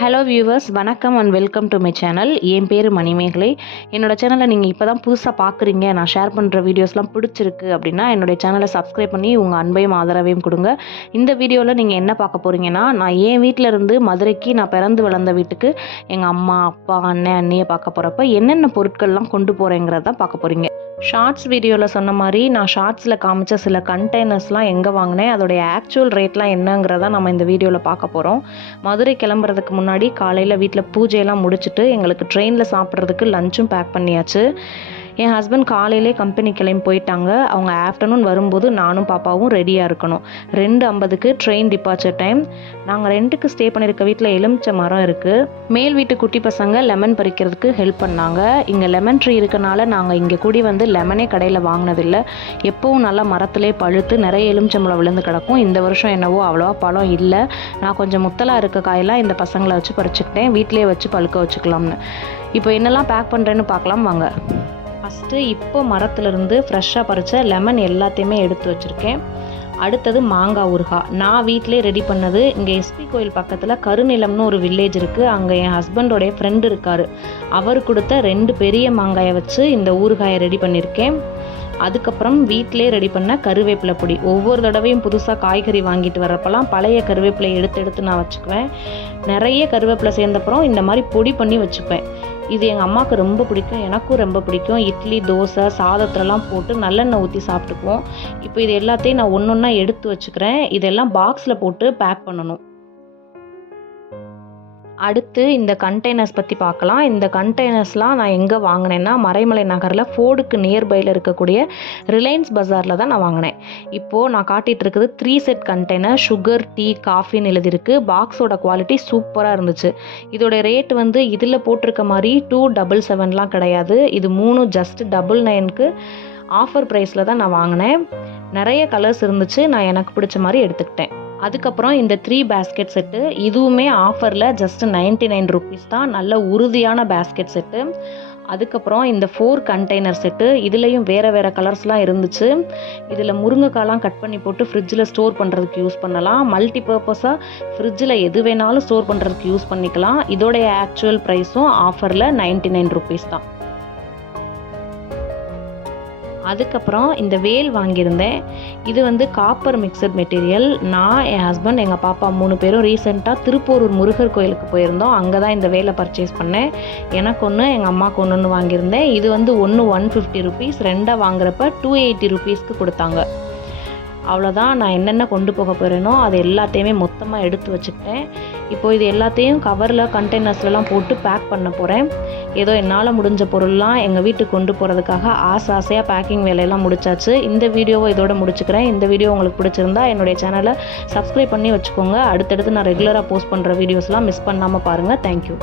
Hello viewers வணக்கம் and welcome to my channel என் பேர் மணிமேகலை. என்னோட சேனலை நீங்கள் இப்போ தான் புதுசாக பார்க்குறீங்க நான் ஷேர் பண்ணுற வீடியோஸ்லாம் பிடிச்சிருக்கு அப்படின்னா என்னுடைய சேனலை சப்ஸ்கிரைப் பண்ணி உங்கள் அன்பையும் ஆதரவையும் கொடுங்க. இந்த வீடியோவில் நீங்கள் என்ன பார்க்க போகிறீங்கன்னா நான் என் வீட்டில் இருந்து மதுரைக்கு நான் பிறந்து வளர்ந்த வீட்டுக்கு எங்கள் அம்மா அப்பா அண்ணன் அண்ணியை பார்க்க போகிறப்ப என்னென்ன பொருட்கள்லாம் கொண்டு போகிறேங்கிறத பார்க்க போகிறீங்க ஷார்ட்ஸ் வீடியோவில் சொன்ன மாதிரி நான் ஷார்ட்ஸில் காமிச்ச சில கண்டெய்னர்ஸ்லாம் எங்கே வாங்கினேன்? அதோடைய ஆக்சுவல் ரேட்லாம் என்னங்கிறத நம்ம இந்த வீடியோவில் பார்க்க போகிறோம் மதுரை கிளம்புறதுக்கு முன்னாடி காலையில் வீட்டில் பூஜையெல்லாம் முடிச்சுட்டு எங்களுக்கு ட்ரெயினில் சாப்பிட்றதுக்கு லஞ்சும் பேக் பண்ணியாச்சு. என் ஹஸ்பண்ட் காலையிலே கம்பெனி கிளம்பி போயிட்டாங்க. அவங்க ஆஃப்டர்நூன் வரும்போது நானும் பாப்பாவும் ரெடியாக இருக்கணும். ரெண்டு ஐம்பதுக்கு ட்ரெயின் டிபார்ச்சர் டைம் நாங்கள் ரெண்டுக்கு ஸ்டே பண்ணியிருக்க வீட்டில் எலுமிச்சை மரம் இருக்குது மேல் வீட்டு குட்டி பசங்க லெமன் பறிக்கிறதுக்கு ஹெல்ப் பண்ணாங்க. இங்கே லெமன் ட்ரீ இருக்கனால நாங்கள் இங்கே கூடி வந்து லெமனே கடையில் வாங்கினதில்லை. எப்பவும் நல்லா மரத்திலே பழுத்து நிறைய எலுமிச்சம்பழம் விழுந்து கிடக்கும். இந்த வருஷம் என்னவோ அவ்வளோவா பழம் இல்லை. நான் கொஞ்சம் முத்தலாக இருக்க காயெல்லாம் இந்த பசங்களை வச்சு பறிச்சுக்கிட்டேன். வீட்டிலே வச்சு பழுக்க வச்சுக்கலாம்னு. இப்போ என்னெல்லாம் பேக் பண்ணுறேன்னு பார்க்கலாம். வாங்க. ஃபஸ்ட்டு இப்போ மரத்துலேருந்து ஃப்ரெஷ்ஷாக பறித்த லெமன் எல்லாத்தையுமே எடுத்து வச்சுருக்கேன். அடுத்தது மாங்காய் ஊறுகாய் நான் வீட்டிலே ரெடி பண்ணது இங்கே எஸ்பி கோயில் பக்கத்தில் கருநிலம்னு ஒரு வில்லேஜ் இருக்குது அங்கே என் ஹஸ்பண்டோடைய ஃப்ரெண்டு இருக்கார். அவர் கொடுத்த ரெண்டு பெரிய மாங்காயை வச்சு இந்த ஊறுகாயை ரெடி பண்ணியிருக்கேன் அதுக்கப்புறம் வீட்டிலே ரெடி பண்ண கருவேப்பிலை பொடி. ஒவ்வொரு தடவையும் புதுசாக காய்கறி வாங்கிட்டு வரப்பெல்லாம் பழைய கருவேப்பிலை எடுத்து எடுத்து நான் வச்சுக்குவேன். நிறைய கருவேப்பிலை சேர்ந்தப்புறம் இந்த மாதிரி பொடி பண்ணி வச்சுப்பேன். இது எங்கள் அம்மாவுக்கு ரொம்ப பிடிக்கும் எனக்கும் ரொம்ப பிடிக்கும். இட்லி தோசை சாதத்துலலாம் போட்டு நல்லெண்ணெய் ஊற்றி சாப்பிட்டுக்குவோம். இப்போ இது எல்லாத்தையும் நான் ஒன்று ஒன்றா எடுத்து வச்சுக்கிறேன். இதெல்லாம் பாக்ஸில் போட்டு பேக் பண்ணணும். அடுத்து இந்த கண்டெய்னர்ஸ் பற்றி பார்க்கலாம். இந்த கண்டெய்னர்ஸ்லாம் நான் எங்கே வாங்கினேன்னா மறைமலை நகரில் ஃபோர்டுக்கு நியர்பையில் இருக்கக்கூடிய ரிலையன்ஸ் பஜாரில் தான் நான் வாங்கினேன். இப்போது நான் காட்டிகிட்டு இருக்குது three set container sugar tea காஃபின்னு எழுதியிருக்கு. பாக்ஸோட குவாலிட்டி சூப்பராக இருந்துச்சு. இதோட ரேட் வந்து இதில் போட்டிருக்க மாதிரி டூ டபுள் செவன்லாம் கிடையாது. இது மூணு ஜஸ்ட் டபுள் நைனுக்கு ஆஃபர் ப்ரைஸில் தான் நான் வாங்கினேன். நிறைய கலர்ஸ் இருந்துச்சு. நான் எனக்கு பிடிச்ச மாதிரி எடுத்துக்கிட்டேன். அதுக்கப்புறம் இந்த த்ரீ பேஸ்கெட் செட்டு இதுவுமே ஆஃபரில் ஜஸ்ட் நைன்டி நைன் ருபீஸ் தான். நல்ல உறுதியான பேஸ்கெட் செட்டு அதுக்கப்புறம் இந்த ஃபோர் கண்டெய்னர் செட்டு இதுலேயும் வேறு வேறு கலர்ஸ்லாம் இருந்துச்சு. இதில் முருங்கைக்காலாம் கட் பண்ணி போட்டு ஃப்ரிட்ஜில் ஸ்டோர் பண்ணுறதுக்கு யூஸ் பண்ணலாம். மல்டி பர்பஸாக ஃப்ரிட்ஜில் எது வேணாலும் ஸ்டோர் பண்ணுறதுக்கு யூஸ் பண்ணிக்கலாம். இதோடைய ஆக்சுவல் ப்ரைஸும் ஆஃபரில் நைன்டி நைன் ருபீஸ் தான். அதுக்கப்புறம் இந்த வேல் வாங்கியிருந்தேன். இது வந்து காப்பர் மிக்சட் மெட்டீரியல் நான் என் ஹஸ்பண்ட் எங்கள் பாப்பா மூணு பேரும் ரீசெண்டாக திருப்போரூர் முருகர் கோயிலுக்கு போயிருந்தோம். அங்கே தான் இந்த வேலை பர்ச்சேஸ் பண்ணேன். எனக்கு ஒன்று எங்கள் அம்மாவுக்கு ஒன்று ஒன்று வாங்கியிருந்தேன். இது வந்து ஒன்று ஒன் ஃபிஃப்டி ருபீஸ் ரெண்டாக வாங்குறப்ப டூ எயிட்டி ருபீஸ்க்கு கொடுத்தாங்க. அவ்வளோதான் நான் என்னென்ன கொண்டு போக போகிறேனோ அது எல்லாத்தையுமே மொத்தமாக எடுத்து வச்சுக்கிட்டேன். இப்போது இது எல்லாத்தையும் கவரில் கண்டெய்னர்ஸ்லாம் போட்டு பேக் பண்ண போகிறேன் ஏதோ என்னால் முடிஞ்ச பொருள்லாம் எங்கள் வீட்டுக்கு கொண்டு போகிறதுக்காக ஆசை ஆசையாக பேக்கிங் வேலையெல்லாம் முடிச்சாச்சு. இந்த வீடியோவை இதோட முடிச்சுக்கிறேன். இந்த வீடியோ உங்களுக்கு பிடிச்சிருந்தா என்னுடைய சேனலை சப்ஸ்கிரைப் பண்ணி வச்சுக்கோங்க. அடுத்தடுத்து நான் ரெகுலராக போஸ்ட் பண்ணுற வீடியோஸ்லாம் மிஸ் பண்ணாமல் பாருங்கள் தேங்க்யூ